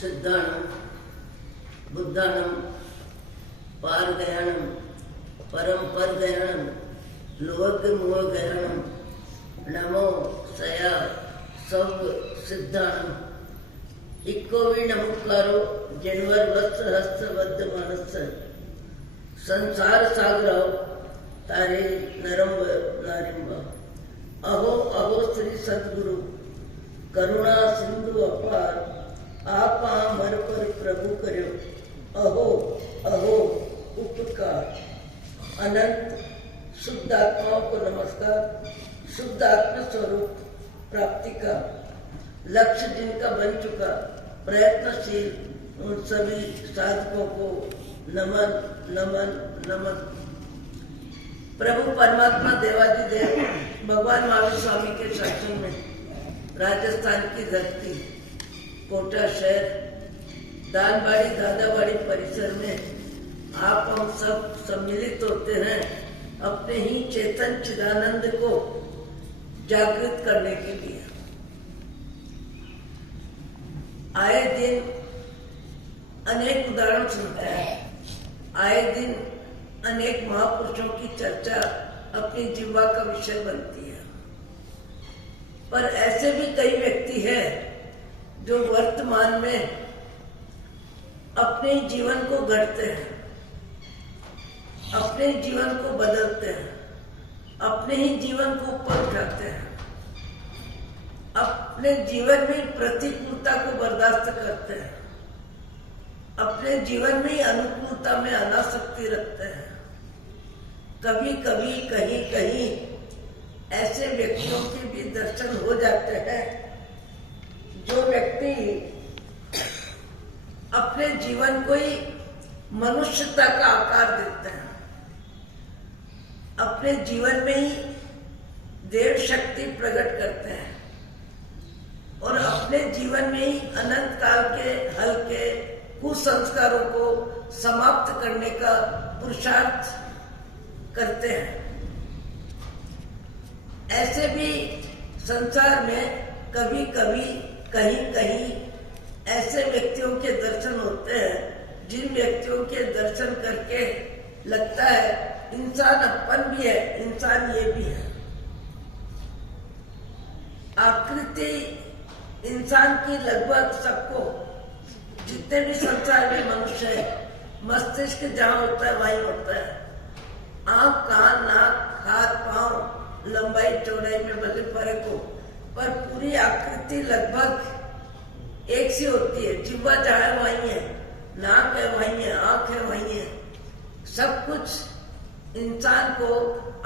सिद्धाणं बुद्धानं पारगयाणं परम परगयाणं लोकमोहगयाणं नमो सया सब सिद्धाणं इक्कोवी नमुकारो जनवर वत्स हस्त बद्ध मानस संसार सागराव तारे नरम नारिंब अहो अहो श्री सद्गुरु करुणा सिंधु अपार आप मर पर प्रभु करो अहो अहो उपकार अनंत शुद्ध आत्माओं को नमस्कार। शुद्ध आत्म स्वरूप प्राप्ति का लक्ष्य जिनका बन चुका प्रयत्नशील उन सभी साधकों को नमन नमन नमन। प्रभु परमात्मा देवादिदेव भगवान महावीर स्वामी के शासन में राजस्थान की धरती कोटा शहर दानबाड़ी दादाबाड़ी परिसर में आप हम सब सम्मिलित होते हैं अपने ही चेतन चिदानंद को जागृत करने के लिए। आए दिन अनेक उदाहरण सुनते हैं, आए दिन अनेक महापुरुषों की चर्चा अपनी जीवा का विषय बनती है, पर ऐसे भी कई व्यक्ति हैं जो वर्तमान में अपने जीवन को गढ़ते हैं, अपने जीवन को बदलते हैं, अपने ही जीवन को ऊपर उठाते हैं, अपने जीवन में प्रतिकूलता को बर्दाश्त करते हैं, अपने जीवन में अनुकूलता में अनासक्ति रखते हैं। कभी कभी कहीं कहीं ऐसे व्यक्तियों के भी दर्शन हो जाते हैं जो व्यक्ति अपने जीवन को ही मनुष्यता का आकार देते हैं, अपने जीवन में ही देव शक्ति प्रकट करते हैं और अपने जीवन में ही अनंत काल के हल्के कुसंस्कारों को समाप्त करने का पुरुषार्थ करते हैं। ऐसे भी संसार में कभी कभी कहीं कहीं ऐसे व्यक्तियों के दर्शन होते हैं जिन व्यक्तियों के दर्शन करके लगता है इंसान अपन भी है, इंसान ये भी है। आकृति इंसान की लगभग सबको, जितने भी संसार में मनुष्य है, मस्तिष्क जहाँ होता है वहीं होता है। आंख कान नाक हाथ पांव लंबाई चौड़ाई में भले फर्क हो पर पूरी आकृति लगभग एक सी होती है। जिह्वा जहाँ है वहीं है, नाक है वहीं है, आंख है वहीं है। सब कुछ इंसान को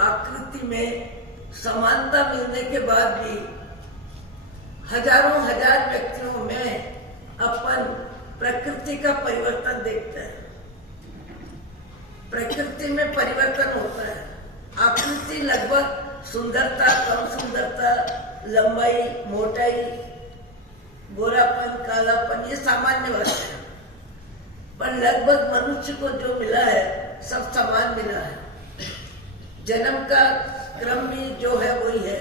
आकृति में समानता मिलने के बाद भी हजारों हजार व्यक्तियों में अपन प्रकृति का परिवर्तन देखते हैं। प्रकृति में परिवर्तन होता है। आकृति लगभग सुंदरता कम सुंदरता लंबाई मोटाई गोरापन कालापन ये सामान्य बात है, पर लगभग मनुष्य को जो मिला है सब समान मिला है। जन्म का क्रम भी जो है वही है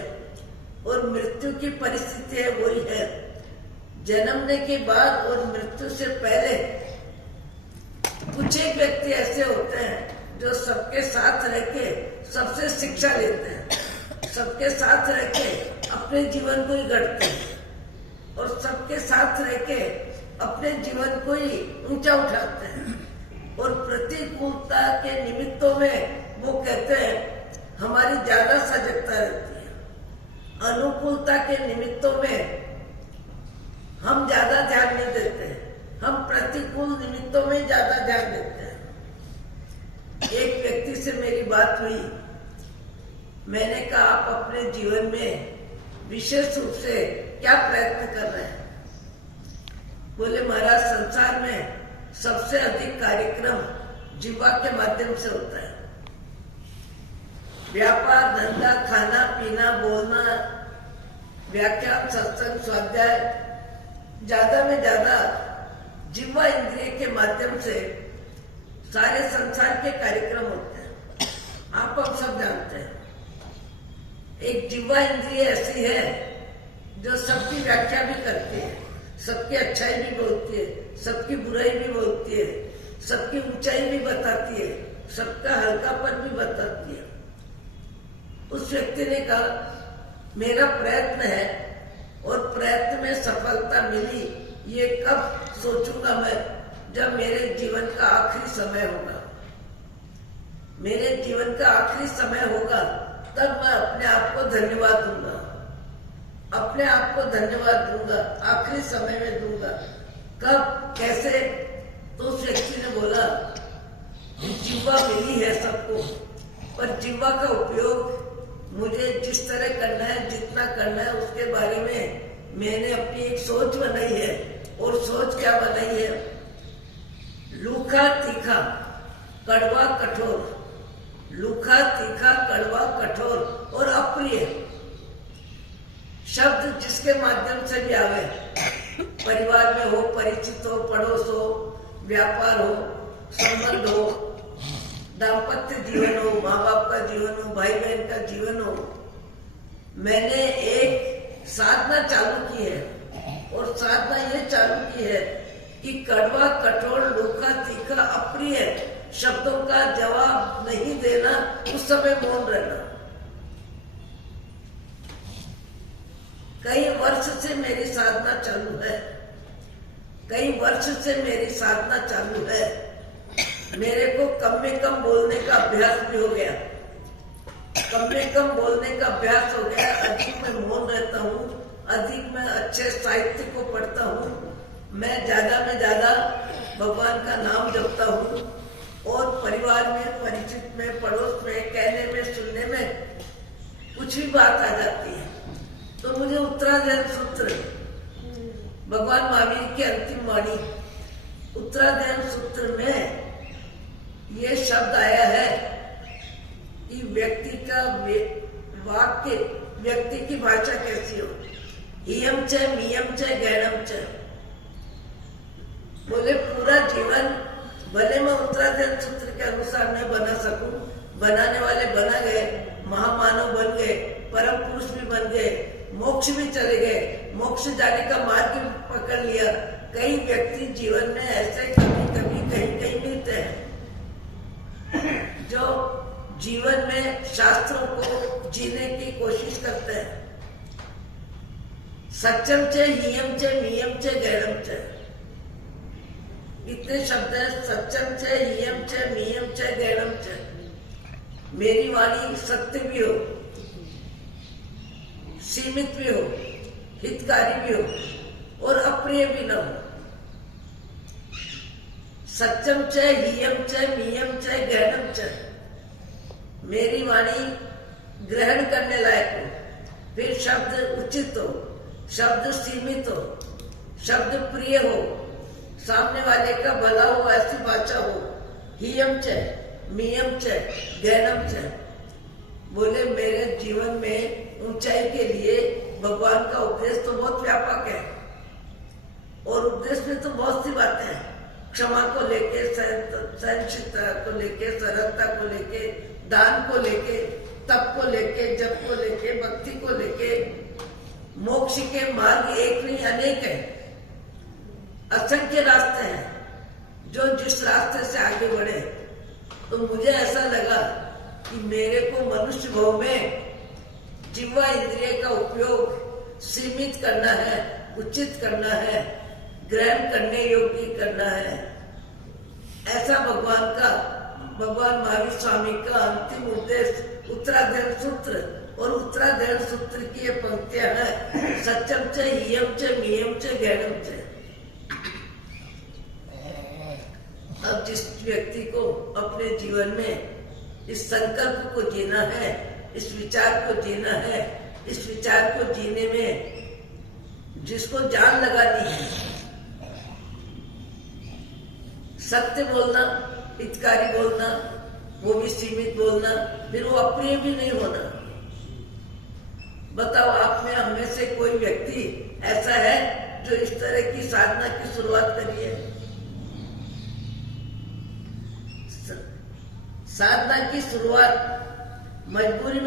और मृत्यु की परिस्थिति है वही है। जन्मने के बाद और मृत्यु से पहले कुछ एक व्यक्ति ऐसे होते हैं जो सबके साथ रह के सबसे शिक्षा लेते हैं, सबके साथ रह के अपने जीवन को ही गढ़ते हैं और सबके साथ रह के अपने जीवन को ही ऊंचा उठाते हैं। और प्रतिकूलता के निमित्तों में वो कहते हैं हमारी ज्यादा सजगता रहती है, अनुकूलता के निमित्तों में हम ज्यादा ध्यान नहीं देते, हम प्रतिकूल निमित्तों में ज्यादा ध्यान देते हैं। एक व्यक्ति से मेरी बात हुई, मैंने कहा आप अपने जीवन में विशेष रूप से क्या प्रयत्न कर रहे हैं? बोले महाराज संसार में सबसे अधिक कार्यक्रम जीवा के माध्यम से होता है। व्यापार धंधा खाना पीना बोलना व्याख्यान सत्संग स्वाध्याय ज्यादा में ज्यादा जिह्वा इंद्रिय के माध्यम से सारे संसार के कार्यक्रम होते हैं। आप हम सब जानते हैं एक जिह्वा इंद्रिय ऐसी है जो सबकी व्याख्या भी करती है, सबकी अच्छाई भी बोलती है, सबकी बुराई भी बोलती है, सबकी ऊंचाई भी बताती है, सबका हल्कापन भी बताती है। उस व्यक्ति ने कहा मेरा प्रयत्न है और प्रयत्न में सफलता मिली ये कब सोचूंगा मैं, जब मेरे जीवन का आखिरी समय होगा। मेरे जीवन का आखिरी समय होगा तब मैं अपने आप को धन्यवाद दूंगा, अपने आप को धन्यवाद दूंगा, आखिरी समय में दूंगा। कब, कैसे? तो उस व्यक्ति ने बोला जिह्वा मिली है सबको, पर जिह्वा का उपयोग मुझे जिस तरह करना है, जितना करना है, उसके बारे में मैंने अपनी एक सोच बनाई है। और सोच क्या बनाई है? लूखा तीखा कड़वा कठोर, लूखा तीखा कड़वा कठोर और अप्रिय शब्द जिसके माध्यम से भी आवे, परिवार में हो, परिचित हो, पड़ोस हो, व्यापार हो, संबंध हो, दाम्पत्य जीवन हो, माँ बाप का जीवन हो, भाई बहन का जीवन हो। मैंने एक साधना चालू की है और साधना ये चालू की है कि कड़वा कठोर लूखा तीखा अप्रिय शब्दों का जवाब नहीं देना, उस समय मौन रहना। कई वर्ष से मेरी साधना चालू है, कई वर्ष से मेरी साधना चालू है। मेरे को कम में कम बोलने का अभ्यास भी हो गया, कम में कम बोलने का अभ्यास हो गया। अधिक मैं मौन रहता हूँ, अधिक मैं अच्छे साहित्य को पढ़ता हूँ, मैं ज्यादा में ज्यादा भगवान का नाम जपता हूँ। और परिवार में, परिचित में, पड़ोस में, कहने में, सुनने में कुछ भी बात आ जाती है तो मुझे उत्तराधायन सूत्र, भगवान महावीर की अंतिम वाणी, उत्तराधायन सूत्र में ये शब्द आया है कि व्यक्ति का वाक्य, व्यक्ति की भाषा कैसी हो। हियम च मियम च गैणम च, बोले पूरा जीवन भले मैं उत्तराधायन सूत्र के अनुसार न बना सकूं, बनाने वाले बना गए, महामानव बन गए, परम पुरुष भी बन गए, मोक्ष भी चले गए, मोक्ष जाने का मार्ग भी पकड़ लिया। कई व्यक्ति जीवन में ऐसे कभी कभी कहीं कहीं मिलते हैं जो जीवन में शास्त्रों को जीने की कोशिश करते हैं। सच्चम च हियम च मियम च गैरम च, इतने शब्द है। सच्चम च हियम च मियम च गैरम च, मेरी वाणी सत्य भी हो, सीमित भी हो, हितकारी भी हो और अप्रिय भी न हो। सच्चम च हियम च मियम च गैरम च, मेरी वाणी ग्रहण करने लायक हो, फिर शब्द उचित हो, शब्द सीमित हो, शब्द प्रिय हो, सामने वाले का भला हो, ऐसी भाषा हो। हियम च मियम च गैरम च, बोले मेरे जीवन में ऊंचाई के लिए भगवान का उपदेश तो बहुत व्यापक है और उपदेश में तो बहुत सी बातें हैं। क्षमा को लेके, सहनशीलता को लेके, सरलता को लेके, दान को लेके, तप को लेके, जप को लेके, भक्ति को लेके। मोक्ष के मार्ग एक नहीं अनेक है, असंख्य रास्ते हैं। जो जिस रास्ते से आगे बढ़े, तो मुझे ऐसा लगा कि मेरे को मनुष्य भाव में जिह्वा इंद्रिय का उपयोग सीमित करना है, उचित करना है, ग्रहण करने योग्य करना है। ऐसा भगवान महावीर स्वामी का अंतिम उद्देश्य उत्तराधायन सूत्र, और उत्तराधायन सूत्र की ये पंक्तियां हैं। सच्चम च हियम च मियम च गैरम च। अब जिस व्यक्ति को अपने जीवन में इस संकल्प को जीना है, इस विचार को जीना है, इस विचार को जीने में जिसको जान लगानी है, सत्य बोलना, हितकारी बोलना, वो भी सीमित बोलना, फिर वो अप्रिय भी नहीं होना। बताओ आप में, हम में से कोई व्यक्ति ऐसा है जो इस तरह की साधना की शुरुआत करी है? साधना की शुरुआत मजबूरी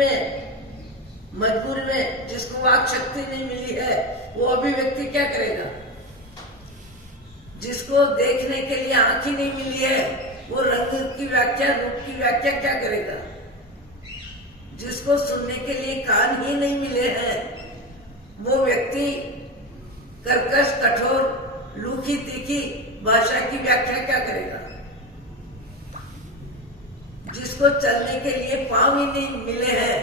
में जिसको वाक शक्ति नहीं मिली है, वो अभिव्यक्ति क्या करेगा? जिसको देखने के लिए आंख ही नहीं मिली है, वो रंग की व्याख्या, रूप की व्याख्या क्या करेगा? जिसको सुनने के लिए कान ही नहीं मिले हैं, वो व्यक्ति कर्कश, कठोर, लूखी तीखी भाषा की व्याख्या क्या करेगा? जिसको चलने के लिए पांव ही नहीं मिले हैं,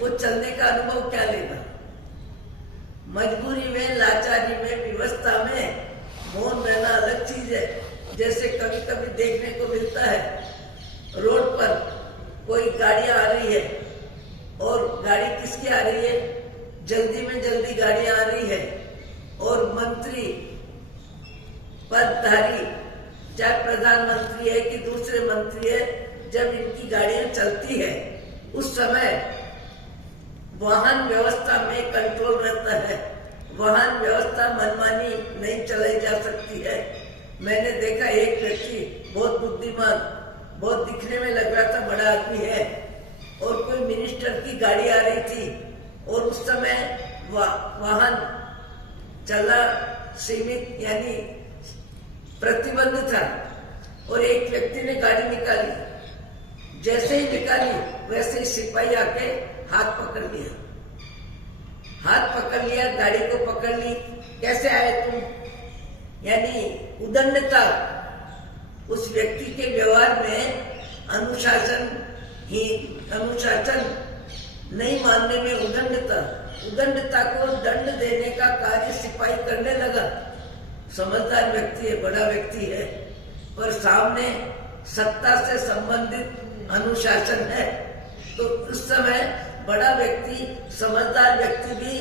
वो चलने का अनुभव क्या लेगा? मजबूरी में, लाचारी में, विवस्था में मौन रहना अलग चीज है। जैसे कभी कभी देखने को मिलता है, रोड पर कोई गाड़ियां आ रही है, और गाड़ी किसकी आ रही है? जल्दी में जल्दी गाड़ियां आ रही है, और मंत्री, पदधारी, चाहे प्रधानमंत्री है कि दूसरे मंत्री है, जब इनकी गाड़ियां चलती है, उस समय वाहन व्यवस्था में कंट्रोल रहता है। वाहन व्यवस्था मनमानी नहीं चलाई जा सकती है। मैंने देखा एक व्यक्ति बहुत बुद्धिमान, बहुत दिखने में लग रहा था बड़ा आदमी है, और कोई मिनिस्टर की गाड़ी आ रही थी, और उस समय वाहन चला सीमित, यानी प्रतिबंध था, और एक व्यक्ति ने गाड़ी निकाली। जैसे ही निकाली, वैसे ही सिपाही आके हाथ पकड़ लिया। हाथ पकड़ लिया, गाड़ी को पकड़ ली। कैसे आए तुम? यानी उदंडता, उस व्यक्ति के व्यवहार में अनुशासन नहीं मानने में उदंडता को दंड देने का कार्य सिपाही करने लगा। समझदार व्यक्ति है, बड़ा व्यक्ति है, पर सामने सत्ता से संबंधित अनुशासन है, तो उस समय बड़ा व्यक्ति, समझदार व्यक्ति भी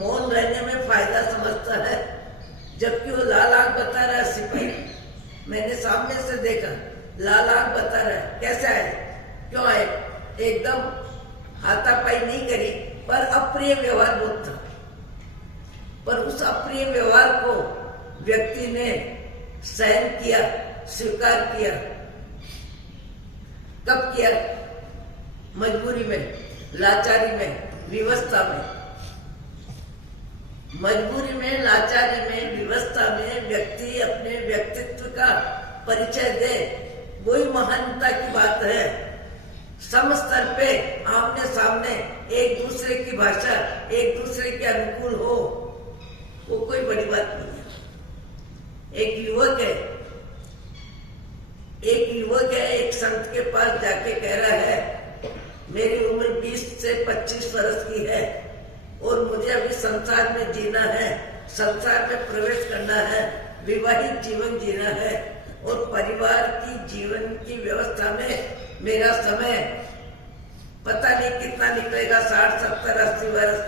मौन रहने में फायदा समझता है, जबकि वो लाल आंख बता रहा है सिपाही। मैंने सामने से देखा, लाल आंख बता रहा है। कैसे आए, क्यों आए? एकदम हाथापाई नहीं करी, पर अप्रिय व्यवहार बहुत था। पर उस अप्रिय व्यवहार को व्यक्ति ने सहन किया, स्वीकार किया। कब किया? मजबूरी में, लाचारी में, विवस्था में। मजबूरी में, लाचारी में, विवस्था में व्यक्ति अपने व्यक्तित्व का परिचय दे, वही महानता की बात है। सम स्तर पे आमने सामने एक दूसरे की भाषा, एक दूसरे के अनुकूल हो, वो कोई बड़ी बात नहीं है। एक युवक है, एक संत के पास जाके कह रहा है, मेरी उम्र 20 से 25 वर्ष की है, और मुझे अभी संसार में जीना है, संसार में प्रवेश करना है, विवाहित जीवन जीना है, और परिवार की जीवन की व्यवस्था में मेरा समय पता नहीं कितना निकलेगा, 60, 70, 80 वर्ष।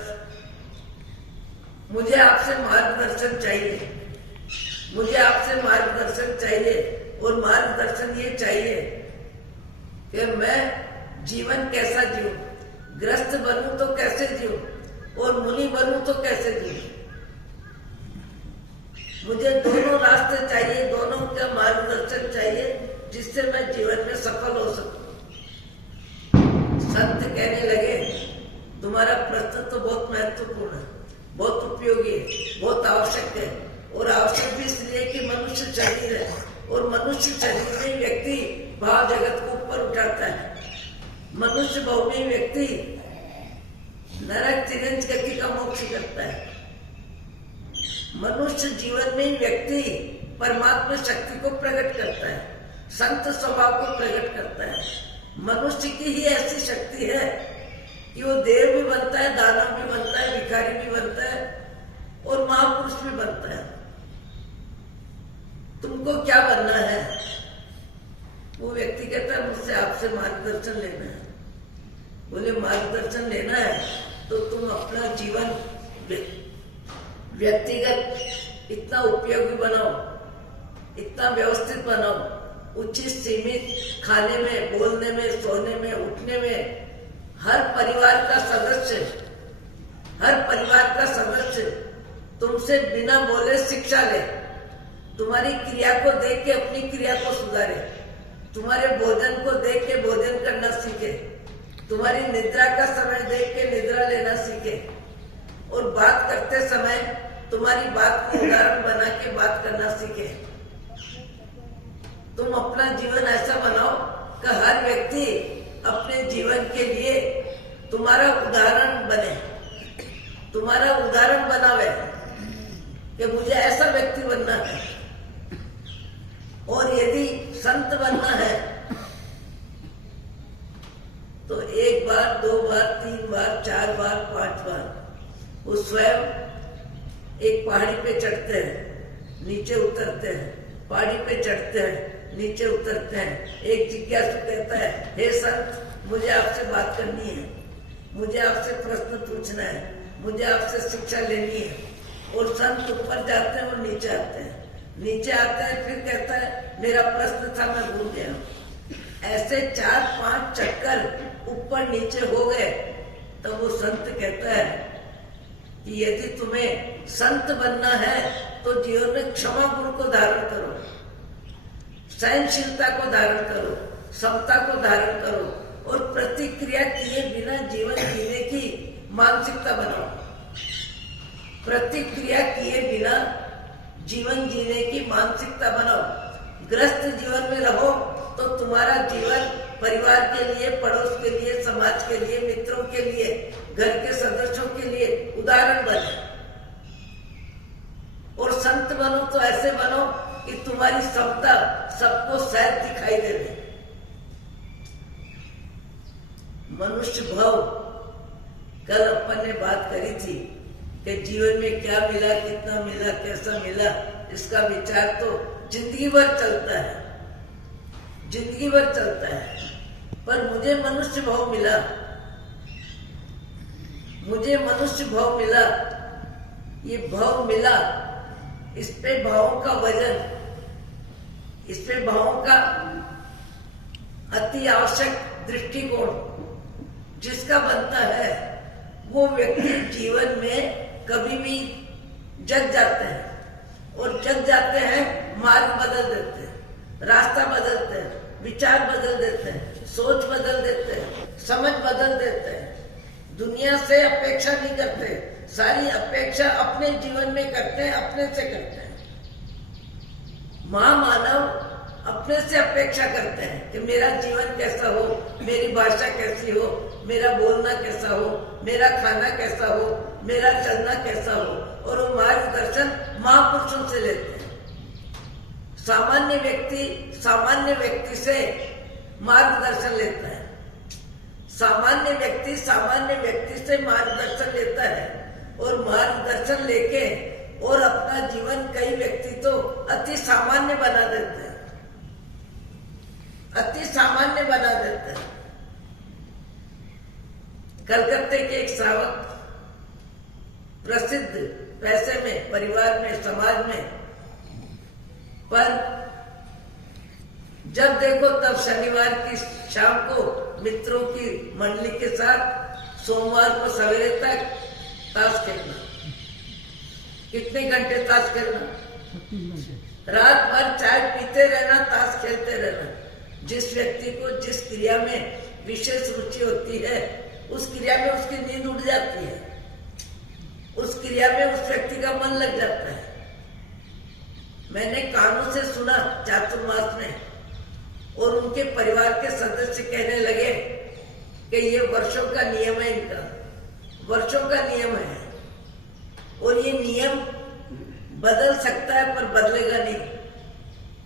मुझे आपसे मार्गदर्शन चाहिए, मुझे आपसे मार्गदर्शन चाहिए, और मार्गदर्शन ये चाहिए कि मैं जीवन कैसा जीऊं, ग्रस्त बनूं तो कैसे जीऊं, और मुनि बनूं तो कैसे जीऊं। मुझे दोनों रास्ते चाहिए, दोनों का मार्गदर्शन चाहिए, जिससे मैं जीवन में सफल हो सकूं। संत कहने लगे, तुम्हारा प्रश्न तो बहुत महत्वपूर्ण है, बहुत उपयोगी है, बहुत आवश्यक है, और आवश्यक भी इसलिए कि मनुष्य शरीर है, और मनुष्य शरीर में व्यक्ति भाव जगत को ऊपर उठाता है। मनुष्य भाव में व्यक्ति नरक तिरंज गति का मोक्ष करता है। मनुष्य जीवन में व्यक्ति परमात्मा शक्ति को प्रकट करता है, संत स्वभाव को प्रकट करता है। मनुष्य की ही ऐसी शक्ति है कि वो देव भी बनता है, दानव भी बनता है, भिखारी भी बनता है, और महापुरुष भी बनता है। तुमको क्या बनना है? वो व्यक्ति कहता है, मुझसे आपसे मार्गदर्शन लेना है। बोले मार्गदर्शन लेना है तो तुम अपना जीवन व्यक्तिगत इतना उपयोगी बनाओ, इतना व्यवस्थित बनाओ, उचित सीमित खाने में, बोलने में, सोने में, उठने में। हर परिवार का सदस्य तुमसे बिना बोले शिक्षा ले, तुम्हारी क्रिया को देख के अपनी क्रिया को सुधारे, तुम्हारे भोजन को देख के भोजन करना सीखे, तुम्हारी निद्रा का समय देख के निद्रा लेना सीखे, और बात करते समय तुम्हारी बात को उदाहरण बना के बात करना सीखे। तुम अपना जीवन ऐसा बनाओ कि हर व्यक्ति अपने जीवन के लिए तुम्हारा उदाहरण बने, तुम्हारा उदाहरण बनावे कि मुझे ऐसा व्यक्ति बनना है। और यदि संत बनना है तो 1 बार, 2 बार, 3 बार, 4 बार, 5 बार वो स्वयं एक पहाड़ी पे चढ़ते हैं, नीचे उतरते हैं, पहाड़ी पे चढ़ते हैं, नीचे उतरते हैं। एक जिज्ञासु कहता है, हे संत, मुझे आपसे बात करनी है, मुझे आपसे प्रश्न पूछना है, मुझे आपसे शिक्षा लेनी है। और संत ऊपर जाते हैं और नीचे आते हैं, नीचे आते हैं, फिर कहता है मेरा प्रश्न था, मैं भूल गया। ऐसे 4-5 चक्कर ऊपर नीचे हो गए तब वो संत कहता है कि यदि तुम्हें संत बनना है तो जीवन में क्षमा गुण को धारण करो, सहनशीलता को धारण करो, समता को धारण करो और प्रतिक्रिया किए बिना जीवन जीने की मानसिकता बनाओ। प्रतिक्रिया किए बिना जीवन जीने की मानसिकता बनाओ। ग्रस्त जीवन में रहो तो तुम्हारा जीवन परिवार के लिए, पड़ोस के लिए, समाज के लिए, मित्रों के लिए, घर के सदस्यों के लिए उदाहरण बने। और संत बनो तो ऐसे बनो कि तुम्हारी क्षमता सबको सहज दिखाई देवे। मनुष्य भाव, कल अपन ने बात करी थी कि जीवन में क्या मिला, कितना मिला, कैसा मिला, इसका विचार तो जिंदगी भर चलता है, जिंदगी भर चलता है। पर मुझे मनुष्य भाव मिला, मुझे मनुष्य भाव मिला, ये भाव मिला, इस पे भावों का वजन, इस पे भावों का अति आवश्यक दृष्टिकोण जिसका बनता है वो व्यक्ति जीवन में कभी भी जग जाते हैं। और जग जाते हैं, मार्ग बदल देते हैं, रास्ता बदलते हैं, विचार बदल देते हैं, सोच बदल देते हैं, समझ बदल देते हैं। दुनिया से अपेक्षा नहीं करते, सारी अपेक्षा अपने जीवन में करते हैं, अपने से करते हैं। महामानव अपने से अपेक्षा करते हैं कि मेरा जीवन कैसा हो, मेरी भाषा कैसी हो, मेरा बोलना कैसा हो, मेरा खाना कैसा हो, मेरा चलना कैसा हो। और वो मार्गदर्शन महापुरुषों से लेते हैं। सामान्य व्यक्ति से मार्गदर्शन लेता है, सामान्य व्यक्ति से मार्गदर्शन लेता है। और मार्गदर्शन लेके और अपना जीवन कई व्यक्ति तो अति सामान्य बना देते हैं, अति सामान्य बना देते हैं। कलकत्ते के एक श्रावक, प्रसिद्ध, पैसे में, परिवार में, समाज में, पर जब देखो तब शनिवार की शाम को मित्रों की मंडली के साथ सोमवार को सवेरे तक ताश खेलना। कितने घंटे ताश खेलना? रात भर चाय पीते रहना, ताश खेलते रहना। जिस व्यक्ति को जिस क्रिया में विशेष रुचि होती है उस क्रिया में उसकी नींद उड़ जाती है, उस क्रिया में उस व्यक्ति का मन लग जाता है। मैंने कानों से सुना चातुर्मास में, और उनके परिवार के सदस्य कहने लगे कि ये वर्षों का नियम है, इनका वर्षों का नियम है और ये नियम बदल सकता है पर बदलेगा नहीं,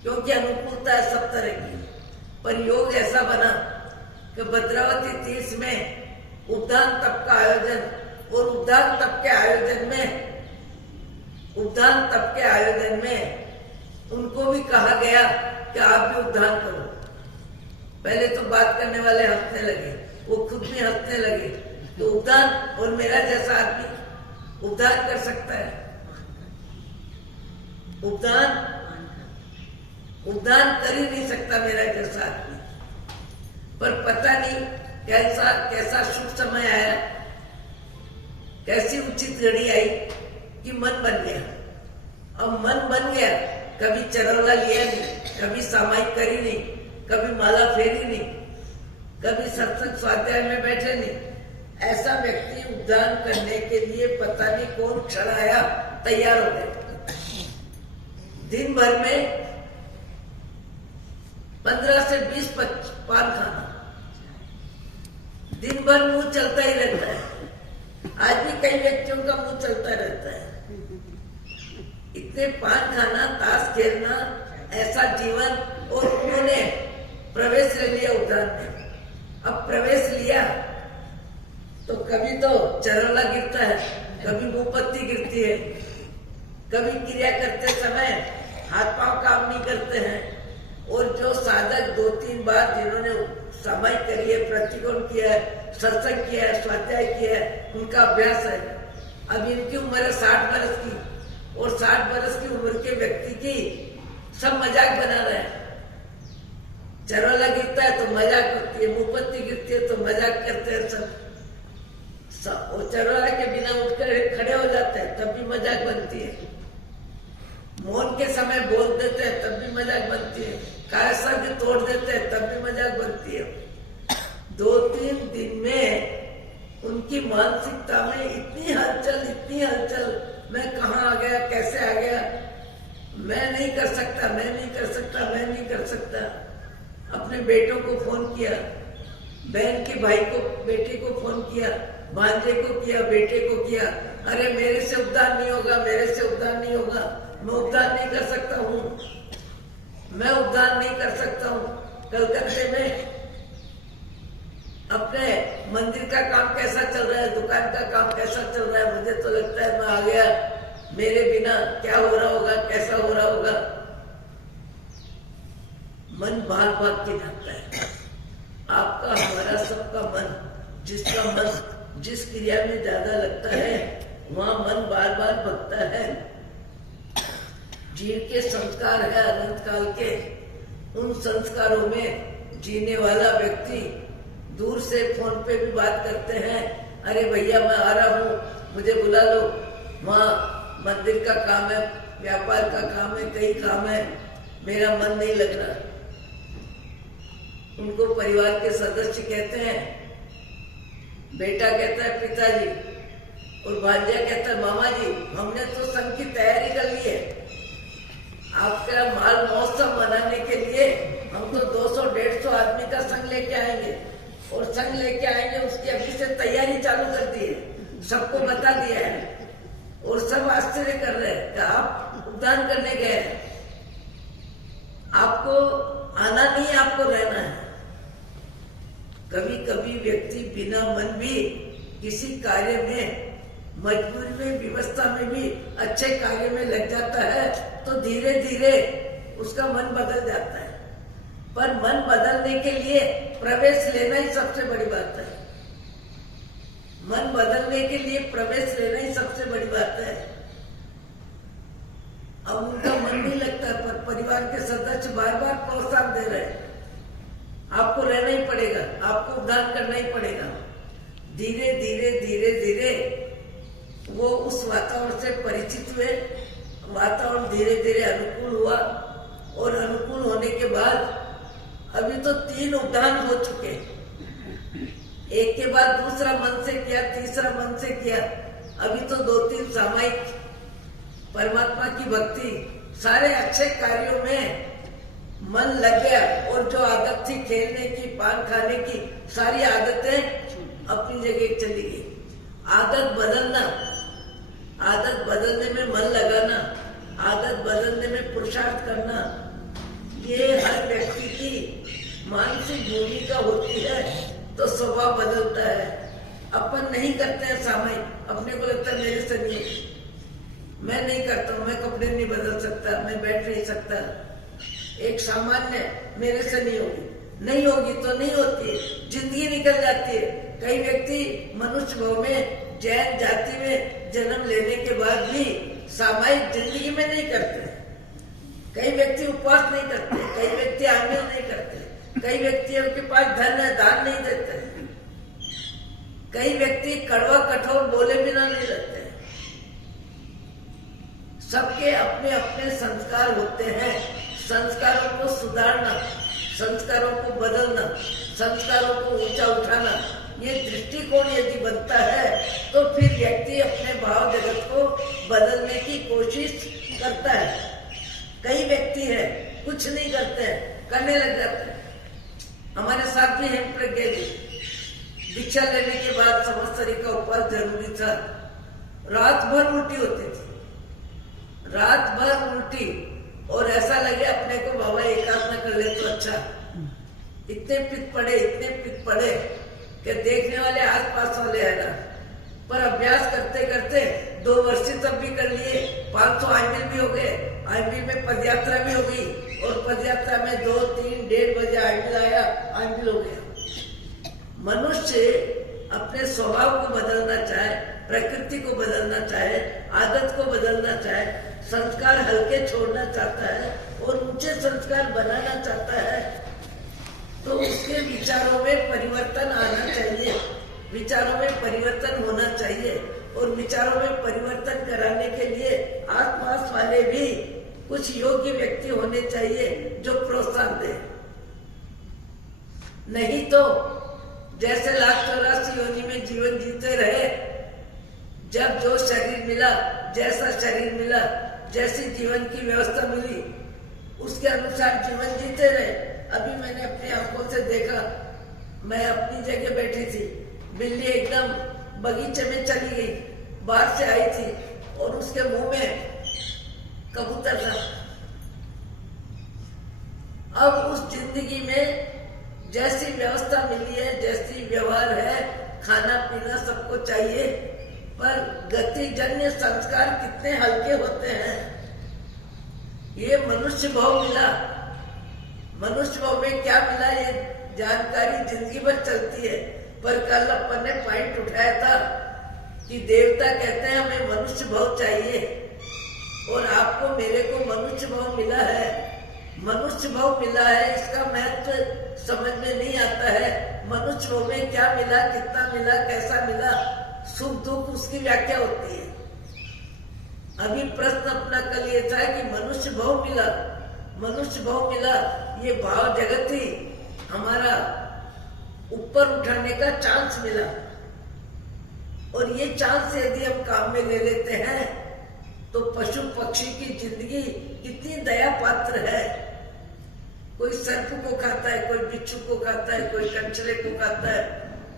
क्योंकि अनुकूलता है सब तरह की। पर योग ऐसा बना कि भद्रावती तीर्थ में उपदान तप का आयोजन, और उपदान तप के आयोजन में उनको भी कहा गया कि आप भी उपदान करो। पहले तो बात करने वाले हंसने लगे, वो खुद भी हंसने लगे। तो उपदान, और मेरा जैसा आदमी उपदान कर सकता है? उपदान कर ही नहीं सकता मेरा जैसा आदमी। पर पता नहीं कैसा शुभ समय आया, कैसी उचित घड़ी आई कि मन बन गया। अब मन बन गया, कभी चरौला लिया नहीं, कभी सामायिक करी नहीं, कभी माला फेरी नहीं, कभी सत्संग स्वाध्याय में बैठे नहीं, ऐसा व्यक्ति उद्धार करने के लिए पता नहीं कौन क्षणाया तैयार हो गए। दिन भर में 15 से 20 पान खाना, दिन भर मुंह चलता ही रहता है। आज भी कई व्यक्तियों का मुंह चलता रहता है। इतने पान खाना, ताश खेलना, ऐसा जीवन, और उन्होंने प्रवेश ले लिया उद्यान में। अब प्रवेश लिया तो कभी तो चरला गिरता है, कभी मुंह पत्ती गिरती है, कभी क्रिया करते समय हाथ पांव काम नहीं करते हैं। और जो साधक 2-3 बार जिन्होंने समाई करी है, प्रतिकोण किया है, सत्संग किया है, स्वाध्याय किया है, उनका अभ्यास है। अब इनकी उम्र है 60 वर्ष की, और 60 वर्ष की उम्र के व्यक्ति की सब मजाक बना रहे हैं। चरवाला गिरता है तो मजाक होती है, मुंहपत्ती गिरती है तो मजाक करते हैं सब। और चरवाला के बिना उठकर खड़े हो जाते हैं तब भी मजाक बनती है। मौन के समय बोल देते हैं तब भी मजाक बनती है। कायसा भी तोड़ देते हैं तब भी मजाक बनती है। 2-3 दिन में उनकी मानसिकता में इतनी हलचल, मैं कहाँ आ गया, कैसे आ गया, मैं नहीं कर सकता, मैं नहीं कर सकता, मैं नहीं कर सकता। अपने बेटों को फोन किया, बहन के भाई को, बेटे को फोन किया, भांजे को किया, बेटे को किया, अरे मेरे से उद्धार नहीं होगा, मेरे से उद्धार नहीं होगा, मैं उद्धार नहीं कर सकता हूँ, मैं उद्धार नहीं कर सकता हूँ। कलकत्ते में अपने मंदिर का काम कैसा चल रहा है, दुकान का काम कैसा चल रहा है, मुझे तो लगता है मैं आ गया, मेरे बिना क्या हो रहा होगा, कैसा हो रहा होगा। मन भाग के जाता है। आपका, हमारा, सबका मन, जिसका मन जिस क्रिया में ज्यादा लगता है वहां मन बार भगता है। जीव के संस्कार है अनंत काल के, उन संस्कारों में जीने वाला व्यक्ति दूर से फोन पे भी बात करते हैं, अरे भैया मैं आ रहा हूँ, मुझे बुला लो, वहाँ मंदिर का काम है, व्यापार का काम है, कई काम है, मेरा मन नहीं लग रहा। उनको परिवार के सदस्य कहते हैं, बेटा कहता है पिताजी, और भांजा कहता है मामा जी, हमने तो संघ की तैयारी कर ली है, आपका माल महोत्सव मनाने के लिए हम तो 200-150 आदमी का संघ लेके आएंगे, और संघ लेके आएंगे, उसकी अभी से तैयारी चालू कर दी है, सबको बता दिया है, और सब आश्चर्य कर रहे हैं कि आप उद्यान करने गए हैं, आपको आना नहीं, आपको रहना है। कभी कभी व्यक्ति बिना मन भी किसी कार्य में, मजबूरी में, व्यवस्था में भी अच्छे कार्य में लग जाता है, तो धीरे धीरे उसका मन बदल जाता है। पर मन बदलने के लिए प्रवेश लेना ही सबसे बड़ी बात है। मन बदलने के लिए प्रवेश लेना ही सबसे बड़ी बात है। अब उनका मन नहीं लगता, पर परिवार के सदस्य बार प्रोत्साहन दे रहे हैं, आपको रहना ही पड़ेगा, आपको उद्धार करना ही पड़ेगा। धीरे धीरे वो उस वातावरण से परिचित हुए, वातावरण धीरे धीरे अनुकूल हुआ, और अनुकूल होने के बाद अभी तो 3 उद्यान हो चुके, एक के बाद दूसरा मन से किया, तीसरा मन से किया, अभी तो 2-3 सामायिक परमात्मा की भक्ति, सारे अच्छे कार्यों में मन लग गया, और जो आदत थी खेलने की, पान खाने की, सारी आदतें अपनी जगह चली गई। आदत बदलना, आदत बदलने में मन लगाना, आदत बदलने में पुरुषार्थ करना, ये हर व्यक्ति की मानसिक भूमिका होती है, तो स्वभाव बदलता है। अपन नहीं करते हैं सामायिक, अपने को लगता है मेरे से नहीं, मैं नहीं करता हूँ, मैं कपड़े नहीं बदल सकता, मैं बैठ नहीं सकता, एक सामान्य मेरे से नहीं होगी तो नहीं होती, जिंदगी निकल जाती है। कई व्यक्ति मनुष्य भाव में, जैन जाति में जन्म लेने के बाद भी सामायिक जिंदगी में नहीं करते। कई व्यक्ति उपवास नहीं करते, कई व्यक्ति आंदोलन नहीं करते, कई व्यक्तियों के पास धन है, दान नहीं देते, कई व्यक्ति कड़वा कठोर बोले बिना नहीं रहते। सबके अपने अपने संस्कार होते हैं। संस्कारों को सुधारना, संस्कारों को बदलना, संस्कारों को ऊंचा उठाना, ये दृष्टिकोण यदि बनता है तो फिर व्यक्ति अपने भाव जगत को बदलने की कोशिश करता है। कई व्यक्ति है कुछ नहीं करते हैं, करने लग जाते हैं। हमारे साथ भी हेम प्रज्ञा जी दीक्षा लेने के बाद संवत्सरी का उपवास जरूरी था। रात भर उल्टी होती थी, रात भर उल्टी, और ऐसा लगे अपने को बाबा एकांत कर ले तो अच्छा। इतने पित्त पड़े कि देखने वाले आसपास वाले है ना, पर अभ्यास करते करते 2 वर्ष तब भी कर लिए, 500 आंबिल भी हो गए, आंबिल में पदयात्रा भी हो गई, और पदयात्रा में 2, 3, 1:30 बजे आंबिल आया, आंबिल हो गया। मनुष्य अपने स्वभाव को बदलना चाहे, प्रकृति को बदलना चाहे, आदत को बदलना चाहे, संस्कार हल्के छोड़ना चाहता है और ऊंचे संस्कार बनाना चाहता है, तो उसके विचारों में परिवर्तन आना चाहिए, विचारों में परिवर्तन होना चाहिए। और विचारों में परिवर्तन कराने के लिए आसपास वाले भी कुछ योग्य व्यक्ति होने चाहिए जो प्रोत्साहन दे। नहीं तो जैसे 1,84 योनि में जीवन जीते रहे, जब जो शरीर मिला, जैसा शरीर मिला, जैसी जीवन की व्यवस्था मिली, उसके अनुसार जीवन जीते रहे। अभी मैंने अपनी आंखों से देखा, मैं अपनी जगह बैठी थी, बिल्ली एकदम बगीचे में चली गई, बाहर से आई थी और उसके मुंह में कबूतर था। अब उस जिंदगी में जैसी व्यवस्था मिली है, जैसी व्यवहार है, खाना पीना सबको चाहिए, पर गतिजन्य संस्कार कितने हल्के होते हैं। ये मनुष्य भाव मिला, मनुष्य भाव में क्या मिला ये जानकारी जिंदगी भर चलती है। पर कल अपन ने पॉइंट उठाया था कि देवता कहते हैं हमें मनुष्य भाव चाहिए, और आपको मेरे को मनुष्य भाव मिला है। मनुष्य भाव मिला है, इसका महत्व समझ में नहीं आता है। मनुष्य भाव में क्या मिला, कितना मिला, कैसा मिला, सुख दुख उसकी व्याख्या होती है। अभी प्रश्न अपना कल ये था कि मनुष्य भाव मिला, मनुष्य भाव मिला, ये भाव जगत ही हमारा ऊपर उठाने का चांस मिला। और ये चांस यदि हम काम में ले लेते हैं तो पशु पक्षी की जिंदगी कितनी दया पात्र है। कोई सर्प को खाता है, कोई बिच्छू को खाता है, कोई कंचले को खाता है,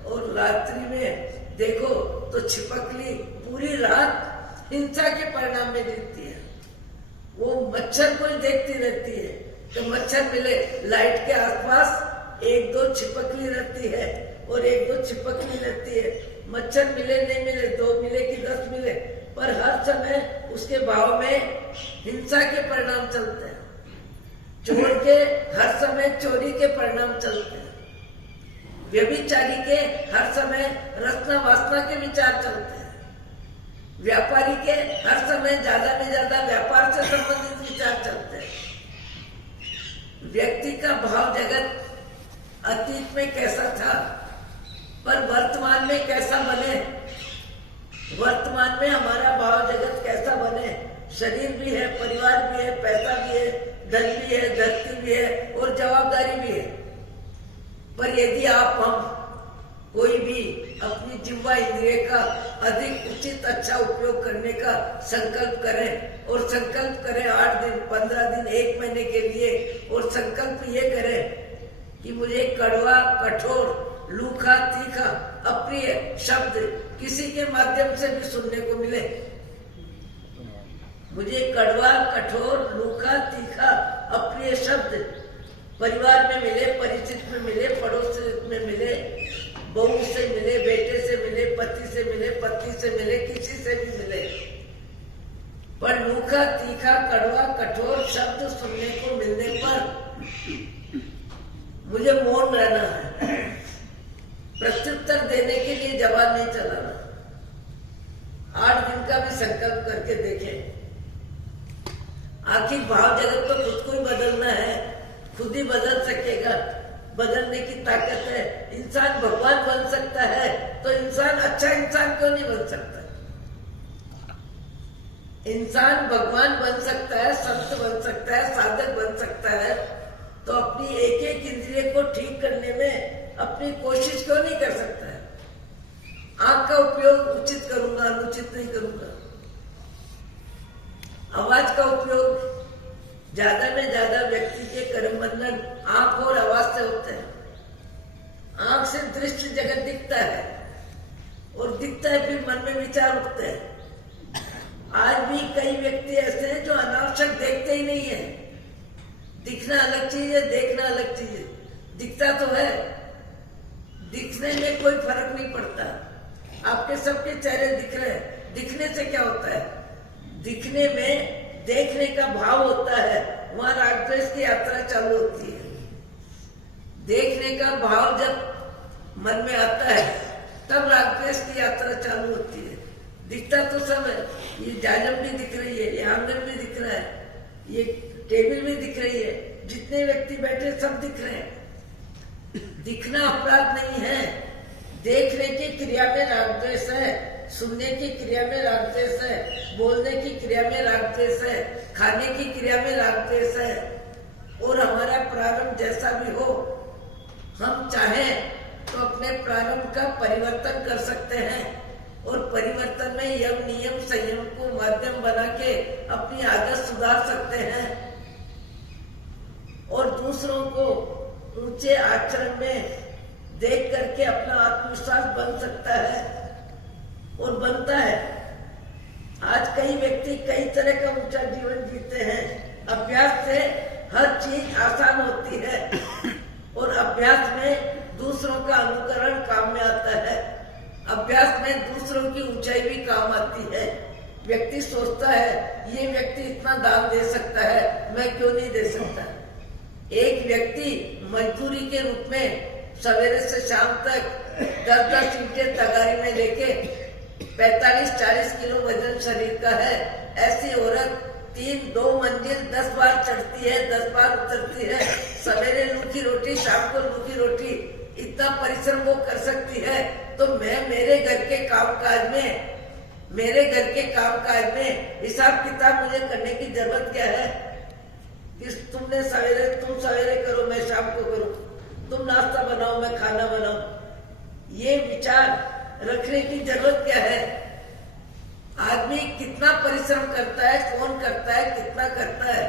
और रात्रि में देखो तो छिपकली पूरी रात हिंसा के परिणाम में जीतती है। वो मच्छर को देखती रहती है, तो मच्छर मिले लाइट के आसपास 1-2 छिपकली रहती है, और 1-2 छिपकली रहती है। मच्छर मिले नहीं मिले, 2 मिले कि 10 मिले, पर हर समय उसके भाव में हिंसा के परिणाम चलते हैं। चोर के हर समय चोरी के परिणाम चलते हैं। व्यभिचारी के हर समय रचना वासना के विचार चलते हैं। व्यापारी के हर समय ज्यादा में ज्यादा व्यापार से संबंधित विचार चलते हैं। व्यक्ति का भाव जगत अतीत में कैसा था, पर वर्तमान में कैसा बने, वर्तमान में हमारा भाव जगत कैसा बने। शरीर भी है, परिवार भी है, पैसा भी है, धन भी है, धरती भी है, और जवाबदारी भी है। पर यदि आप हम कोई भी अपनी जिह्वा इंद्रिय का अधिक उचित अच्छा उपयोग करने का संकल्प करें, और संकल्प करें 8 दिन, 15 दिन, 1 महीने के लिए, और संकल्प ये करें कि मुझे कड़वा, कठोर, लूखा, तीखा, अप्रिय शब्द किसी के माध्यम से भी सुनने को मिले। मुझे कड़वा, कठोर, लूखा, तीखा, अप्रिय शब्द परिवार में मिले, परिचित में मिले, पड़ोस में मिले, बहू से मिले, बेटे से मिले, पति से मिले, पत्नी से मिले, किसी से भी मिले, पर लूखा, तीखा, कड़वा, कठोर शब्द सुनने को मिलने पर मुझे मौन रहना है। प्रत्युत्तर देने के लिए जवाब नहीं चलाना। 8 दिन का भी संकल्प करके देखें। आखिर भाव जगत तो खुद को ही बदलना है, खुद ही बदल सकेगा। बदलने की ताकत है। इंसान भगवान बन सकता है तो इंसान अच्छा इंसान क्यों नहीं बन सकता? इंसान भगवान बन सकता है, संत बन सकता है, साधक बन सकता है, तो अपनी एक एक इंद्रिय को ठीक करने में अपनी कोशिश क्यों नहीं कर सकता है? आंख का उपयोग उचित करूंगा, अनुचित नहीं करूंगा। आवाज का उपयोग ज्यादा में ज्यादा व्यक्ति के कर्म बंधन आंख और आवाज से होते हैं। आंख से दृश्य जगत दिखता है और दिखता है, फिर मन में विचार उठते हैं। आज भी कई व्यक्ति ऐसे हैं जो अनावश्यक देखते ही नहीं है। दिखना अलग चीज है, देखना अलग चीज है। दिखता तो है, दिखने में कोई फर्क नहीं पड़ता। आपके सबके चेहरे दिख रहे हैं, दिखने से क्या होता है? दिखने में देखने का भाव होता है, वहां राग द्वेष की यात्रा चालू होती है। देखने का भाव जब मन में आता है तब राग द्वेष की यात्रा चालू होती है। दिखता तो सब है, ये जालम भी दिख रही है, ये आंगन भी दिख रहा है, ये टेबल भी दिख रही है, जितने व्यक्ति बैठे सब दिख रहे हैं। दिखना अपराध नहीं है। देखने की क्रिया में राग द्वेष है, सुनने की क्रिया में राग द्वेष है, बोलने की क्रिया में राग द्वेष है, खाने की क्रिया में राग द्वेष है। और हमारा प्रारंभ जैसा भी हो, हम चाहें तो अपने प्रारंभ का परिवर्तन कर सकते हैं और परिवर्तन में यम नियम संयम को माध्यम बना के अपनी आदत सुधार सकते हैं और दूसरों को ऊंचे आचरण में देख करके अपना आत्मविश्वास बन सकता है और बनता है। आज कई व्यक्ति कई तरह का ऊंचा जीवन जीते हैं। अभ्यास से हर चीज आसान होती है और अभ्यास में दूसरों का अनुकरण काम में आता है। अभ्यास में दूसरों की ऊंचाई भी काम आती है। व्यक्ति सोचता है ये व्यक्ति इतना दान दे सकता है, मैं क्यों नहीं दे सकता। एक व्यक्ति मजदूरी के रूप में सवेरे से शाम तक 10-10 ईंटें तगारी में लेके 45-40 किलो वजन शरीर का है। ऐसी औरत 3-2 मंजिल 10 बार चढ़ती है, 10 बार उतरती है। सवेरे लूखी रोटी, शाम को लूखी रोटी, इतना परिश्रम वो कर सकती है। तो मैं मेरे घर के कामकाज में हिसाब किताब मुझे करने की जरूरत क्या है कि तुम सवेरे करो, मैं शाम को करूं, तुम नाश्ता बनाओ, मैं खाना बनाऊं। ये विचार रखने की जरूरत क्या है? आदमी कितना परिश्रम करता है, कौन करता है, कितना करता है।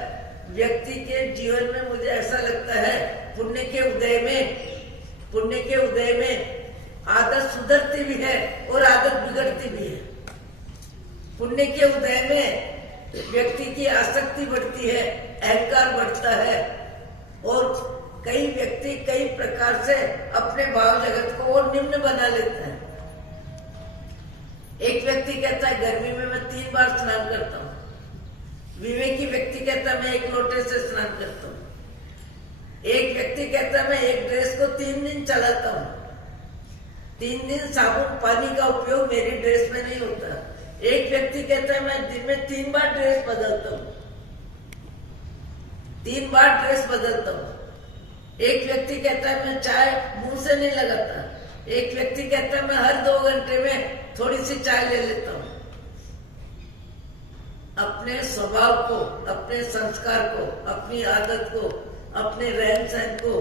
व्यक्ति के जीवन में मुझे ऐसा लगता है पुण्य के उदय में आदत सुधरती भी है और आदत बिगड़ती भी है। पुण्य के उदय में व्यक्ति की आसक्ति बढ़ती है, अहंकार बढ़ता है और कई व्यक्ति कई प्रकार से अपने भाव जगत को और निम्न बना लेते हैं। एक व्यक्ति कहता है गर्मी में मैं 3 बार स्नान करता हूँ। विवेकी व्यक्ति कहता है मैं 1 लोटे से स्नान करता हूँ। एक व्यक्ति कहता है मैं एक ड्रेस को 3 दिन चलाता हूँ। 3 दिन साबुन पानी का उपयोग मेरी ड्रेस में नहीं होता। एक व्यक्ति कहता है मैं दिन में 3 बार ड्रेस बदलता हूँ, 3 बार ड्रेस बदलता हूँ। एक व्यक्ति कहता है मैं चाय मुंह से नहीं लगाता। एक व्यक्ति कहता है मैं हर 2 घंटे में थोड़ी सी चाय ले लेता हूँ। अपने स्वभाव को, अपने संस्कार को, अपनी आदत को, अपने रहन सहन को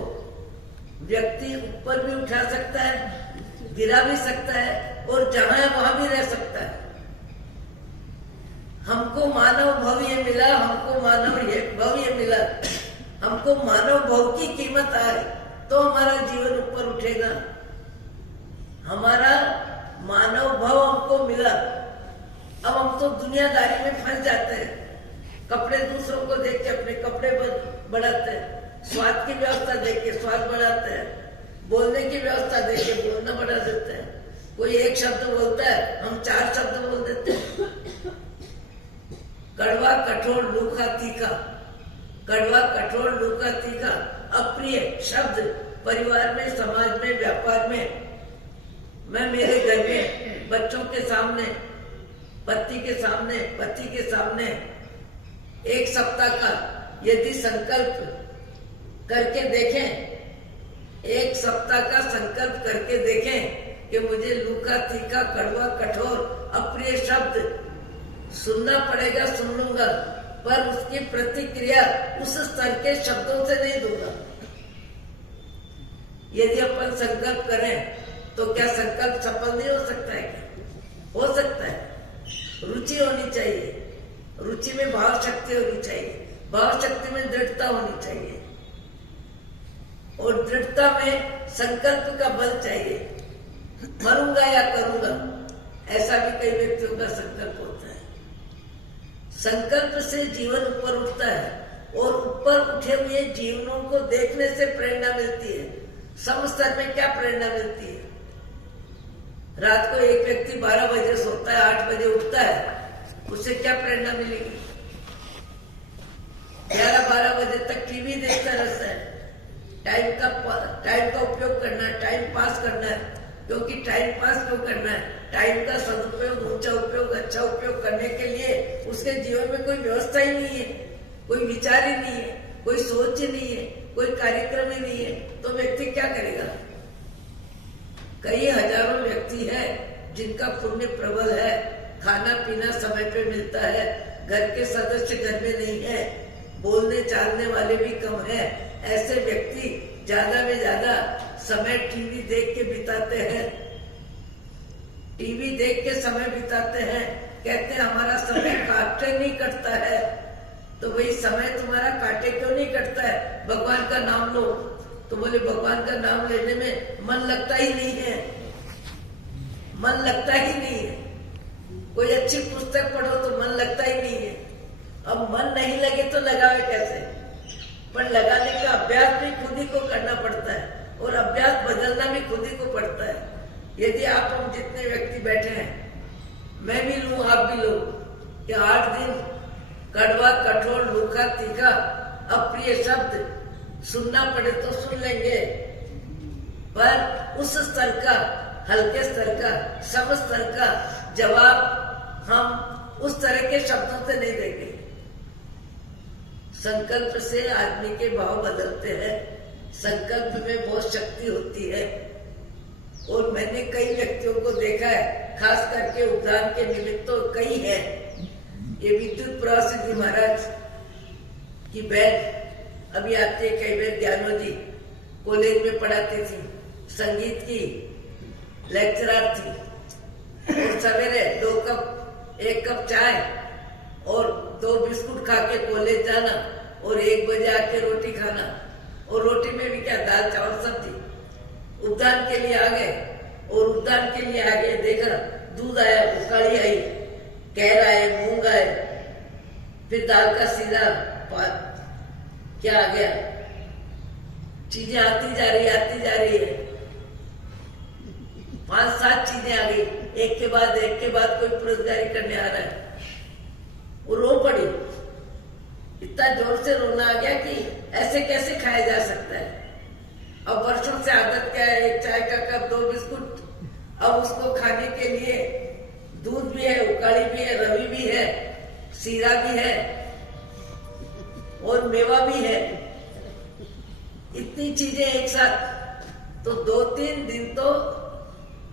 व्यक्ति ऊपर भी उठा सकता है, गिरा भी सकता है और जहां है वहां भी रह सकता है। हमको मानव भव्य मिला, हमको मानव भव्य मिला। हमको मानव भव की कीमत आए तो हमारा जीवन ऊपर उठेगा। हमारा मानव भव हमको मिला। अब हम तो दुनियादारी में फंस जाते हैं। कपड़े दूसरों को देख के अपने कपड़े बढ़ाते हैं, स्वाद की व्यवस्था देख के स्वाद बढ़ाते हैं, बोलने की व्यवस्था देख के बोलना बढ़ा देते हैं। कोई एक शब्द बोलता है, हम 4 शब्द बोल देते हैं। कड़वा कठोर लूखा तीखा, कड़वा कठोर लूखा तीखा अप्रिय शब्द परिवार में, समाज में, व्यापार में। मैं मेरे घर में बच्चों के सामने, पति के सामने 1 सप्ताह का यदि संकल्प करके देखें, 1 सप्ताह का संकल्प करके देखें कि मुझे लूखा तीखा कड़वा कठोर अप्रिय शब्द सुनना पड़ेगा, सुन लूंगा, पर उसकी प्रतिक्रिया उस स्तर के शब्दों से नहीं दूंगा। यदि अपन संकल्प करें तो क्या संकल्प सफल नहीं हो सकता है? क्या हो सकता है? रुचि होनी चाहिए, रुचि में भाव शक्ति होनी चाहिए, भाव शक्ति में दृढ़ता होनी चाहिए, और दृढ़ता में संकल्प का बल चाहिए। मरूंगा या करूंगा, ऐसा भी कई व्यक्तियों का संकल्प होता है। संकल्प से जीवन ऊपर उठता है, और ऊपर उठे हुए जीवनों को देखने से प्रेरणा मिलती है। समस्तर में क्या प्रेरणा मिलती है? रात को एक व्यक्ति 12 बजे सोता है, 8 बजे उठता है, उससे क्या प्रेरणा मिलेगी? 11-12 बजे तक टीवी देखता रहता है। टाइम का उपयोग करना है, टाइम पास करना है, क्योंकि टाइम पास क्यों करना है? टाइम का सदुपयोग, ऊंचा उपयोग, अच्छा उपयोग करने के लिए उसके जीवन में कोई व्यवस्था ही नहीं है, कोई विचार ही नहीं है, कोई सोच ही नहीं है, कोई कार्यक्रम ही नहीं है, तो व्यक्ति क्या करेगा? कई हजारों व्यक्ति है जिनका पुण्य प्रबल है, खाना पीना समय पे मिलता है, घर के सदस्य घर में नहीं है, बोलने चालने वाले भी कम है, ऐसे व्यक्ति ज्यादा में ज्यादा समय टीवी देख के बिताते हैं, टीवी देख के समय बिताते हैं। कहते हैं हमारा समय काटे नहीं कटता है, तो वही समय तुम्हारा काटे क्यों नहीं कटता है? भगवान का नाम लो, तो बोले भगवान का नाम लेने में मन लगता ही नहीं है, मन लगता ही नहीं है। कोई अच्छी पुस्तक पढ़ो तो मन लगता ही नहीं है। अब मन नहीं लगे तो लगावे कैसे? पर लगाने का अभ्यास भी खुद ही को करना पड़ता है, और अभ्यास बदलना भी खुद ही को पड़ता है। यदि आप हम जितने व्यक्ति बैठे हैं, मैं भी लूं, आप भी लो, कि 8 दिन कड़वा, कठोर, लूखा, तीखा, अप्रिय शब्द सुनना पड़े तो सुन लेंगे, पर उस स्तर का, हल्के स्तर का, सम स्तर का जवाब हम उस तरह के शब्दों से नहीं देंगे। संकल्प से आदमी के भाव बदलते हैं, संकल्प में बहुत शक्ति होती है। और मैंने कई व्यक्तियों को देखा है, खास करके उद्धार के निमित्त तो कई है। ये विद्युत प्रवाह सिद्धि महाराज की बहन अभी आती है, कई बार ज्ञानो जी कॉलेज में पढ़ाती थी, संगीत की लेक्चरर थी, और सवेरे 1 कप चाय और 2 बिस्कुट खा के कॉलेज जाना, और 1 बजे आके रोटी खाना, और रोटी में भी क्या, दाल चावल सब्जी। उद्यान के लिए आ गए, और उद्यान के लिए आगे देखा दूध आया, उकाड़ी आई, कहर आए, मूंग आए, फिर दाल का सीधा क्या आ गया, चीजें आती जा रही है, 5-7 चीजें आ गई, एक के बाद कोई पुरस्कारी करने आ रहा है। वो रो पड़ी, इतना जोर से रोना आ गया कि ऐसे कैसे खाया जा सकता है। अब वर्षों से आदत क्या है, 1 चाय का कप, 2 बिस्कुट, अब उसको खाने के लिए दूध भी है, उकाड़ी भी है, रवी भी है, सीरा भी है, और मेवा भी है, इतनी चीजें एक साथ। तो 2-3 दिन तो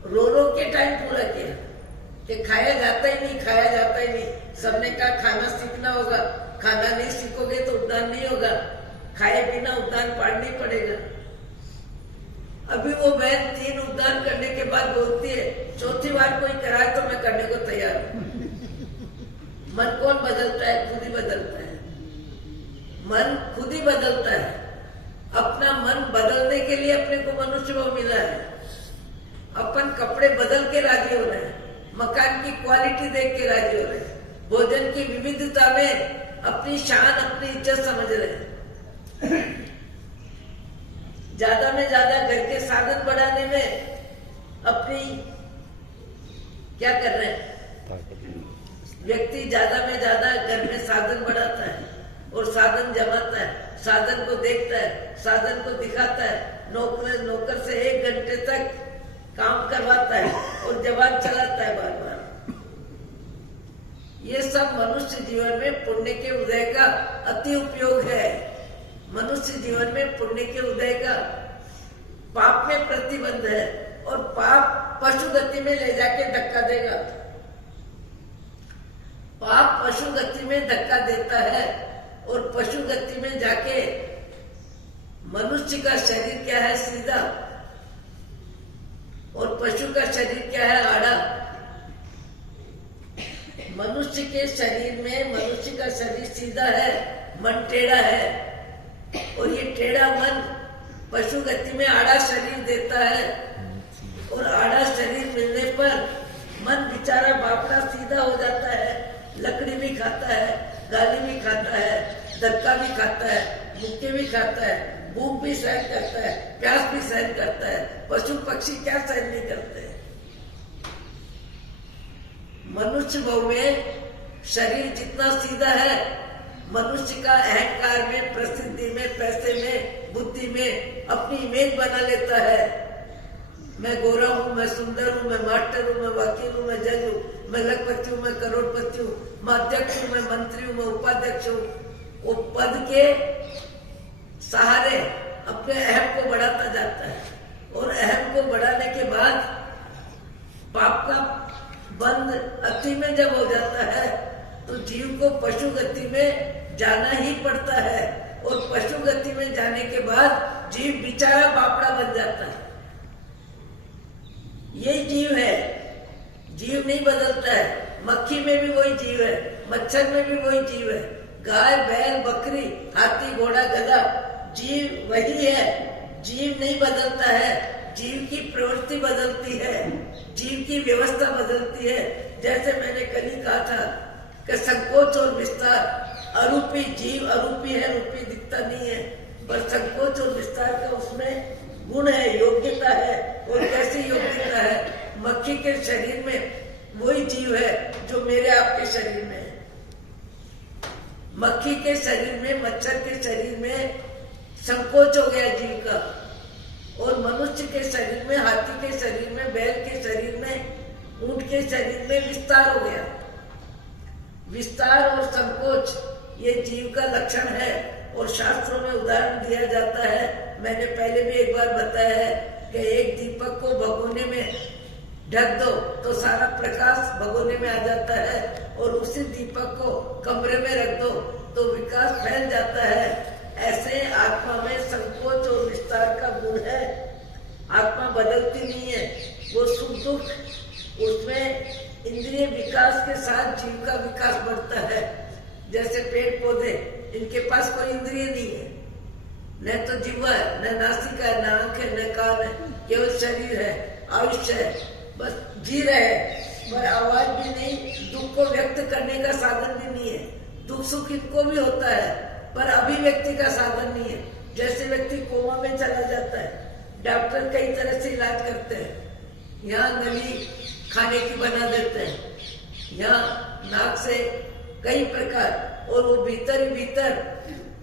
रो के टाइम पूरा किया कि खाया जाता ही नहीं। सबने कहा खाना सीखना होगा, खाना नहीं सीखोगे तो उद्यान नहीं होगा, खाए बिना उद्यान पाड़ना ही पड़ेगा। अभी वो बहन 3 उद्यान करने के बाद बोलती है, 4थी बार कोई कराए तो मैं करने को तैयार हूं। मन कौन बदलता है? खुद ही बदलता है। मन खुद ही बदलता है। अपना मन बदलने के लिए अपने को मनुष्य भाव मिला है। अपन कपड़े बदल के राजी हो रहे हैं, मकान की क्वालिटी देख के राजी हो रहे हैं, भोजन की विविधता में अपनी शान, अपनी इज्जत समझ रहे हैं। ज्यादा में ज्यादा घर के साधन बढ़ाने में अपनी क्या कर रहे हैं? व्यक्ति ज्यादा में ज्यादा घर में साधन बढ़ाता है, और साधन जमाता है, साधन को देखता है, साधन को दिखाता है, नौकर से 1 घंटे तक काम करवाता है, और जवान चलाता है बार बार। ये सब मनुष्य जीवन में पुण्य के उदय का अति उपयोग है। मनुष्य जीवन में पुण्य के उदय का, पाप में प्रतिबंध है, और पाप पशु गति में ले जाके धक्का देगा। पाप पशु गति में धक्का देता है, और पशु गति में जाके मनुष्य का शरीर क्या है, सीधा और पशु का शरीर क्या है? आड़ा। मनुष्य के शरीर में, मनुष्य का शरीर सीधा है, मन टेढ़ा है, और ये टेढ़ा मन पशु गति में आड़ा शरीर देता है। और आड़ा शरीर मिलने पर मन बेचारा बापड़ा सीधा हो जाता है, लकड़ी भी खाता है, गाली भी खाता है, धक्का भी खाता है, मुक्के भी खाता है, भूख भी सहन करता है, प्यास भी सहन करता है। पशु पक्षी क्या सहन नहीं करते? मनुष्य भाव में शरीर जितना सीधा है, मनुष्य का अहंकार में, प्रसिद्धि में, पैसे में, बुद्धि में अपनी इमेज बना लेता है। मैं गोरा हूँ, मैं सुंदर हूँ, मैं मास्टर हूँ, मैं वकील हूँ, मैं जज हूँ, मैं लखपति हूँ, मैं करोड़पति हूँ, मैं अध्यक्ष हूँ, मैं मंत्री हूँ, मैं उपाध्यक्ष हूँ। वो पद के सहारे अपने अहम को बढ़ाता जाता है, और अहम को बढ़ाने के बाद पाप का बंद अति में जब हो जाता है तो जीव को पशु गति में जाना ही पड़ता है। और पशु गति में जाने के बाद जीव बेचारा बापड़ा बन जाता है। ये जीव है, जीव नहीं बदलता है। मक्खी में भी वही जीव है, मच्छर में भी वही जीव है, गाय बैल बकरी हाथी घोड़ा गधा, जीव वही है। जीव नहीं बदलता है, जीव की प्रवृत्ति बदलती है, जीव की व्यवस्था बदलती है। जैसे मैंने कल ही कहा था कि संकोच और विस्तार, अरूपी जीव अरूपी है, रूपी दिखता नहीं है, पर संकोच और विस्तार का उसमें गुण है, योग्यता है। और कैसी योग्यता है? मक्खी के शरीर में वही जीव है जो मेरे आपके शरीर में है। मक्खी के शरीर में, मच्छर के शरीर में संकोच हो गया जीव का, और मनुष्य के शरीर में, हाथी के शरीर में, बैल के शरीर में, ऊंट के शरीर में विस्तार हो गया। विस्तार और संकोच ये जीव का लक्षण है, और शास्त्रों में उदाहरण दिया जाता है। मैंने पहले भी एक बार बताया है कि एक दीपक को भगोने में ढक दो तो सारा प्रकाश भगोने में आ जाता है, और उसी दीपक को कमरे में रख दो तो विकास फैल जाता है। ऐसे आत्मा में संकोच और विस्तार का गुण है। आत्मा बदलती नहीं है, वो सुख दुख उसमें इंद्रिय विकास के साथ जीव का विकास बढ़ता है। जैसे पेड़ पौधे, इनके पास कोई इंद्रिय नहीं है, न तो जीवा है, न नासिका है, न आंख है, न कान है, केवल शरीर है, आयुष्य है, बस जी रहे हैं। पर आवाज भी नहीं, दुख को व्यक्त करने का साधन भी नहीं है। दुख सुख इनको भी होता है, पर अभिव्यक्ति का साधन नहीं है। जैसे व्यक्ति कोमा में चला जाता है, डॉक्टर कई तरह से इलाज करते हैं। यहाँ नली खाने की बना देते हैं, यहाँ नाक से कई प्रकार, और वो भीतर ही भीतर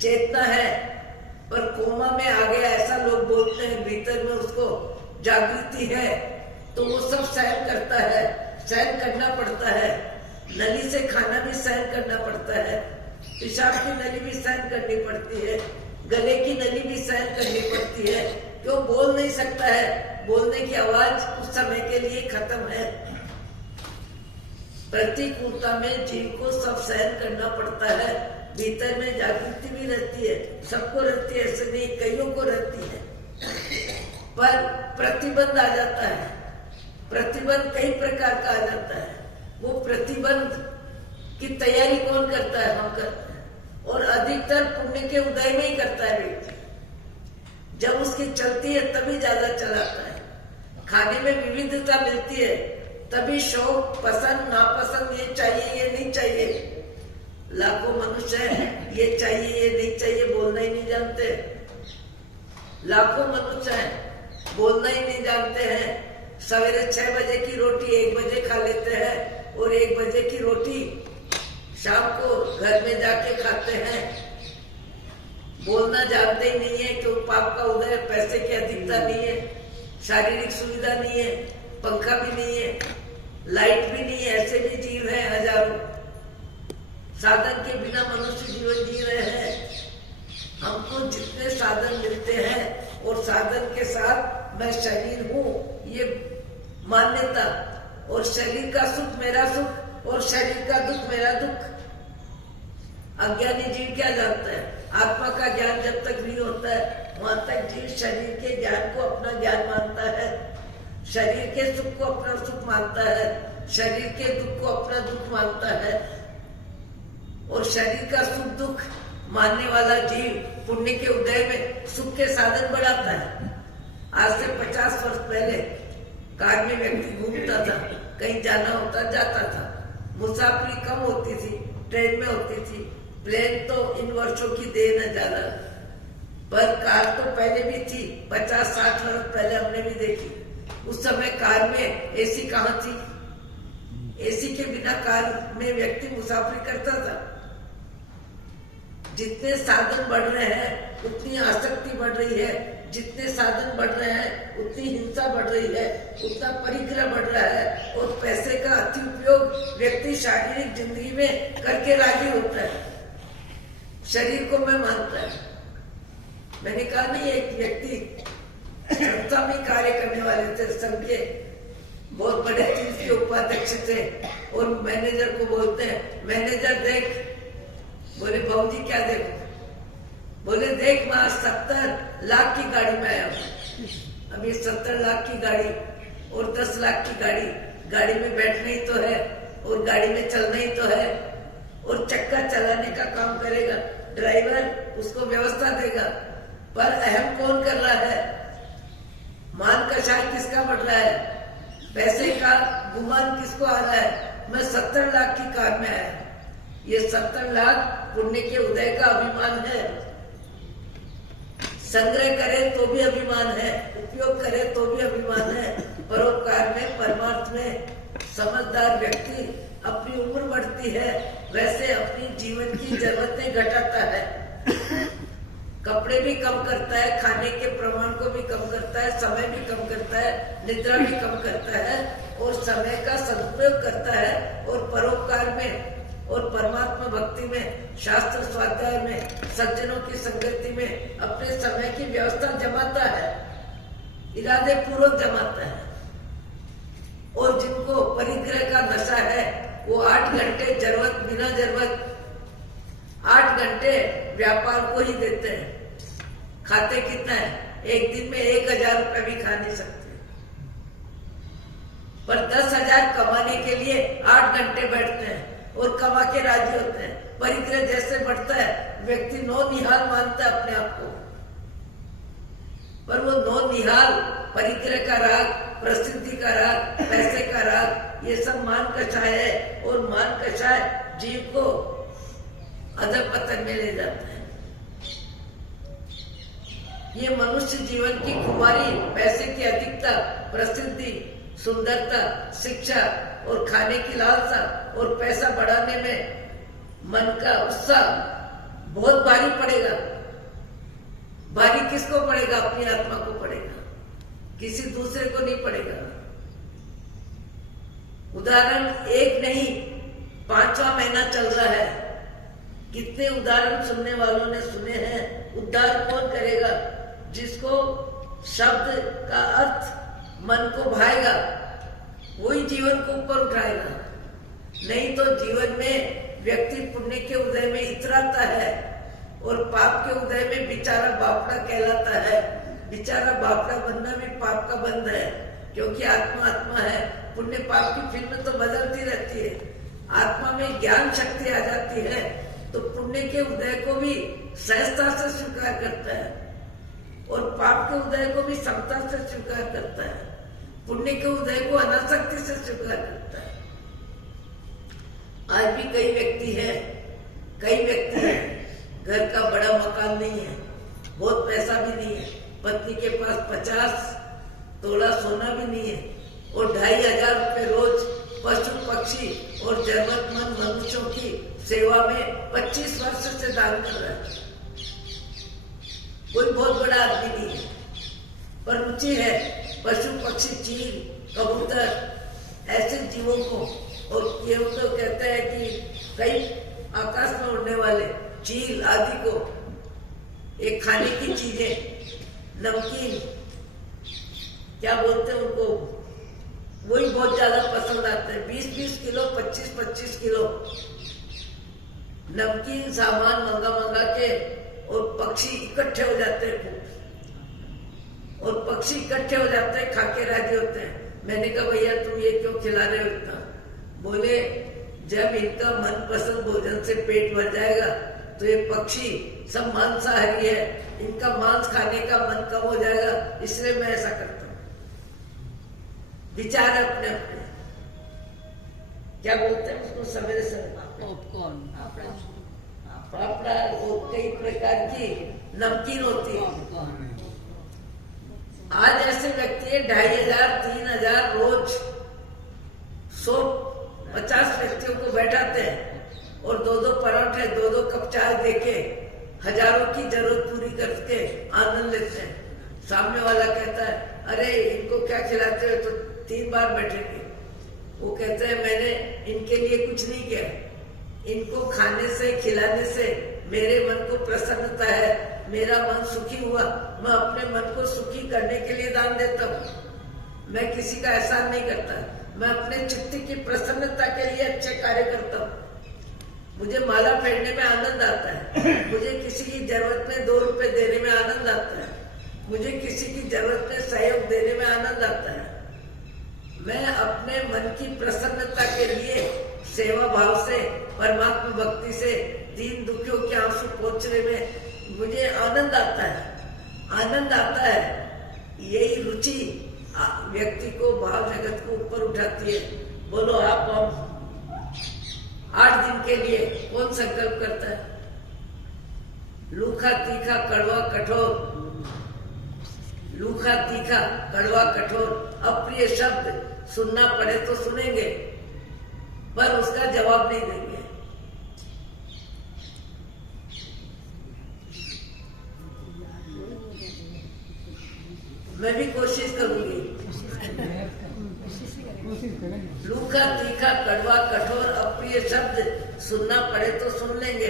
चेतना है, पर कोमा में आ गया ऐसा लोग बोलते हैं। भीतर में उसको जागृति है, तो वो सब सहन करता है, सहन करना पड़ता है। नली से खाना भी सहन करना पड़ता है, पेशाब की नली भी सहन करनी पड़ती है, गले की नली भी सहन करनी पड़ती है। क्यों? बोल नहीं सकता है, बोलने की आवाज उस समय के लिए खत्म है। प्रतिकूलता में जीव को सब सहन करना पड़ता है। भीतर में जागृति भी रहती है, सबको रहती है, ऐसे नहीं, कईयों को रहती है, पर प्रतिबंध आ जाता है। प्रतिबंध कई प्रकार का आ जाता है। वो प्रतिबंध की तैयारी कौन करता है? हम करते हैं। और अधिकतर पुण्य के उदय में ही करता है व्यक्ति। जब उसकी चलती है तभी ज्यादा चलाता है। खाने में विविधता मिलती है तभी शौक, पसंद, नापसंद, ये चाहिए, ये नहीं चाहिए। लाखों मनुष्य है, ये चाहिए, ये नहीं चाहिए, बोलना ही नहीं जानते। लाखों मनुष्य है, बोलना ही नहीं जानते हैं। सवेरे 6 बजे की रोटी 1 बजे खा लेते हैं, और 1 बजे की रोटी शाम को घर में जाके खाते हैं। बोलना जानते ही नहीं है, क्यों? पाप का उदय, पैसे की अधिकता नहीं है, शारीरिक सुविधा नहीं है, पंखा भी नहीं है, लाइट भी नहीं है, ऐसे भी जीव है हजारों। साधन के बिना मनुष्य जीवन जी रहे हैं। हमको जितने साधन मिलते हैं, और साधन के साथ मैं शरीर हूँ, ये मान्यता, और शरीर का सुख मेरा सुख, और शरीर का दुख मेरा दुख। अज्ञानी जीव क्या जानता है? आत्मा का ज्ञान जब तक नहीं होता है, वहां तक जीव शरीर के ज्ञान को अपना ज्ञान मानता है। शरीर के सुख को अपना सुख मानता है, शरीर के दुख को अपना दुख मानता है, और शरीर का सुख दुख मानने वाला जीव पुण्य के उदय में सुख के साधन बढ़ाता है। आज से 50 वर्ष पहले कार में व्यक्ति घूमता था, कहीं जाना होता जाता था, मुसाफरी कम होती थी, ट्रेन में होती थी, प्लेन तो इन वर्षों की देन है ज्यादा, पर कार तो पहले भी थी, 50-60 वर्ष पहले हमने भी देखी। उस समय कार में एसी कहाँ थी? एसी के बिना कार में व्यक्ति मुसाफरी करता था। जितने साधन बढ़ रहे हैं उतनी आसक्ति बढ़ रही है, जितने साधन बढ़ रहे हैं उतनी हिंसा बढ़ रही है, उतना परिग्रह बढ़ रहा है, और पैसे का अति उपयोग व्यक्ति शारीरिक जिंदगी में करके राजी होता है। शरीर को मैं मानता है। मैंने कहा नहीं, एक व्यक्ति संस्था में कार्य करने वाले थे, संघ के बहुत बड़े चीज के उपाध्यक्ष थे, और मैनेजर को बोलते हैं, मैनेजर देख। बोले भाऊजी क्या देखो? बोले देख मैं 70 लाख की गाड़ी में आया हूँ। अभी 70 लाख की गाड़ी और 10 लाख की गाड़ी, गाड़ी में बैठना ही तो है और गाड़ी में चलना ही तो है, और चक्का चलाने का काम करेगा ड्राइवर, उसको व्यवस्था देगा। पर अहम कौन कर रहा है? मान का शायद किसका बढ़ रहा है? पैसे का गुमान किसको आ रहा है? मैं 70 लाख की कार में आया। ये 70 लाख पुण्य के उदय का अभिमान है। संग्रह करे तो भी अभिमान है, उपयोग करे तो भी अभिमान है। परोपकार में, परमार्थ में समझदार व्यक्ति अपनी उम्र बढ़ती है, वैसे अपनी जीवन की जरूरतें घटाता है। कपड़े भी कम करता है, खाने के प्रमाण को भी कम करता है, समय भी कम करता है, निद्रा भी कम करता है, और समय का सदुपयोग करता है। और परोपकार में और परमात्मा भक्ति में, शास्त्र स्वाध्याय में, सज्जनों की संगति में अपने समय की व्यवस्था जमाता है, इरादे पूर्वक जमाता है। और जिनको परिग्रह का नशा है वो 8 घंटे जरूरत बिना जरूरत 8 घंटे व्यापार को ही देते हैं। खाते कितना है? एक दिन में 1000 रुपए भी खा नहीं सकते, पर 10,000 कमाने के लिए 8 घंटे बैठते हैं और कमा के राजी होते हैं। परिग्रह जैसे बढ़ता है व्यक्ति नौनिहाल मानता है अपने आप को, पर वो नौनिहाल परिग्रह का राग, प्रसिद्धि का राग, पैसे का राग, ये सब मान कषाय है, और मान कषाय जीव को अधपतन में ले जाता है। ये मनुष्य जीवन की खुमारी, पैसे की अधिकता, प्रसिद्धि, सुंदरता, शिक्षा और खाने की लालसा और पैसा बढ़ाने में मन का उत्साह बहुत भारी पड़ेगा। भारी किसको पड़ेगा? अपनी आत्मा को पड़ेगा, किसी दूसरे को नहीं पड़ेगा। उदाहरण एक नहीं, 5वां महीना चल रहा है। कितने उदाहरण सुनने वालों ने सुने हैं। उद्धार कौन करेगा? जिसको शब्द का अर्थ मन को भाएगा, वही जीवन को ऊपर उठाएगा। नहीं तो जीवन में व्यक्ति पुण्य के उदय में इतराता है और पाप के उदय में बेचारा बापड़ा कहलाता है। बेचारा बापड़ा बनना भी पाप का बंध है, क्योंकि आत्मा आत्मा है। पुण्य पाप की फिल्म तो बदलती रहती है। आत्मा में ज्ञान शक्ति आ जाती है तो पुण्य के उदय को भी सहजता से स्वीकार करता है, और पाप के उदय को भी समता से स्वीकार करता है। पुण्य के उदय को अनासक्ति से स्वीकार करता है। आज भी कई व्यक्ति हैं, घर का बड़ा मकान नहीं है, बहुत पैसा भी नहीं है, पत्नी के पास 50 तोला सोना भी नहीं है, और 2500 रुपए रोज पशु पक्षी और जरूरतमंद मनुष्यों की सेवा में 25 वर्ष से दान कर रहा है। कोई बहुत बड़ा आदमी नहीं है, पर रुचि है पशु पक्षी, चील, कबूतर, ऐसे जीवों को। और ये तो कहते हैं कि कई आकाश में उड़ने वाले चील आदि को एक खाने की चीजें, नमकीन क्या बोलते हैं उनको, वही बहुत ज्यादा पसंद आते हैं। 20-20 किलो, 25-25 किलो नमकीन सामान मंगा के, और पक्षी इकट्ठे हो जाते हैं खूब, और पक्षी इकट्ठे हो जाते हैं, खा के राजी होते हैं। मैंने कहा भैया तुम ये क्यों खिला रहे हो इतना? बोले जब इनका मनपसंद भोजन से पेट भर जाएगा तो ये पक्षी सब मांसाहारी है, इनका मांस खाने का मन कम हो जाएगा, इसलिए मैं ऐसा करता हूँ। विचार है अपने अपने, क्या बोलते हैं उसको, सवेरे से पॉपकॉर्न, फाफड़ा, वो कई प्रकार की नमकीन होती है। आज ऐसे व्यक्ति है 2500 3000 रोज 150 व्यक्तियों को बैठाते हैं और 2-2 पराठे 2-2 कप चाय देके हजारों की जरूरत पूरी करके आनंद लेते हैं। सामने वाला कहता है अरे इनको क्या खिलाते हो, तो 3 बार बैठेंगे। वो कहते हैं मैंने इनके लिए कुछ नहीं किया, इनको खाने से खिलाने से मेरे मन को प्रसन्नता है, मेरा मन सुखी हुआ, मैं अपने मन को सुखी करने के लिए दान देता हूँ। मैं किसी का एहसान नहीं करता, मैं अपने चित्त की प्रसन्नता के लिए अच्छे कार्य करता हूँ। मुझे माला फेरने में आनंद आता है, मुझे किसी की जरूरत में 2 रुपए देने में आनंद आता है, मुझे किसी की जरूरत में सहयोग देने में आनंद आता है। मैं अपने मन की प्रसन्नता के लिए सेवा भाव से, परमात्मा भक्ति से दीन दुखियों के आंसू पोंछने में मुझे आनंद आता है। आनंद आता है, यही रुचि व्यक्ति को भाव जगत को ऊपर उठाती है। बोलो आप हम 8 दिन के लिए कौन संकल्प करता है? लूखा तीखा कड़वा कठोर, लूखा तीखा कड़वा कठोर, अप्रिय शब्द सुनना पड़े तो सुनेंगे पर उसका जवाब नहीं देंगे। मैं भी कोशिश करूंगी। लूखा तीखा कड़वा कठोर, अप्रिय शब्द सुनना पड़े तो सुन लेंगे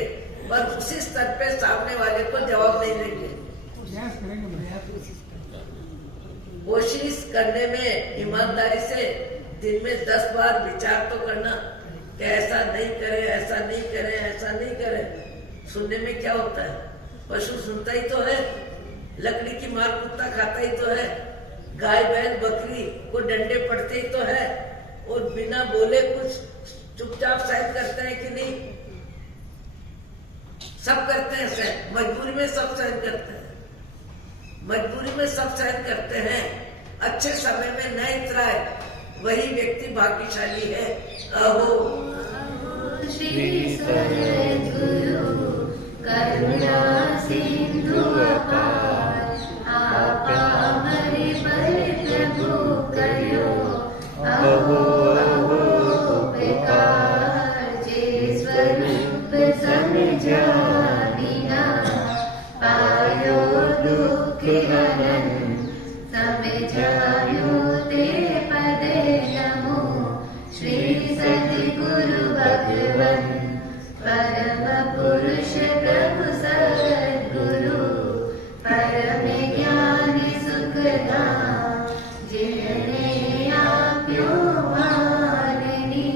पर उसी स्तर पे सामने वाले को जवाब नहीं देंगे। कोशिश करने में ईमानदारी से दिन में 10 बार विचार तो करना कि ऐसा नहीं करे, ऐसा नहीं करे, ऐसा नहीं करे। सुनने में क्या होता है? पशु सुनता ही तो है, लकड़ी की मार कुत्ता खाता ही तो है, गाय बैल बकरी को डंडे पड़ते ही तो है, और बिना बोले कुछ चुपचाप सहन करते हैं कि नहीं? सब करते हैं सहन, मजबूरी में सब सहन करते हैं, मजबूरी में सब सहन करते हैं। अच्छे समय में न इतराए वही व्यक्ति भाग्यशाली है। अहो श्री सद्गुरु करुणा सिंधु अपार, आपा हमारे पर प्रभु करो अहो उपकार। जे स्वरूप समझा बिना पायो दुख हरन, समझायो ते पद नमो। श्री सद्गुरु भगवन परम पुरुष प्रभु सद्गुरु, परम ज्ञानी सुखदाम, जिन्हें आप्यो माननी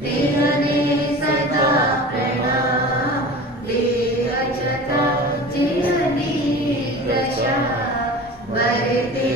देहने सदा प्रणाम। देह जता जिन्हें दशा वरते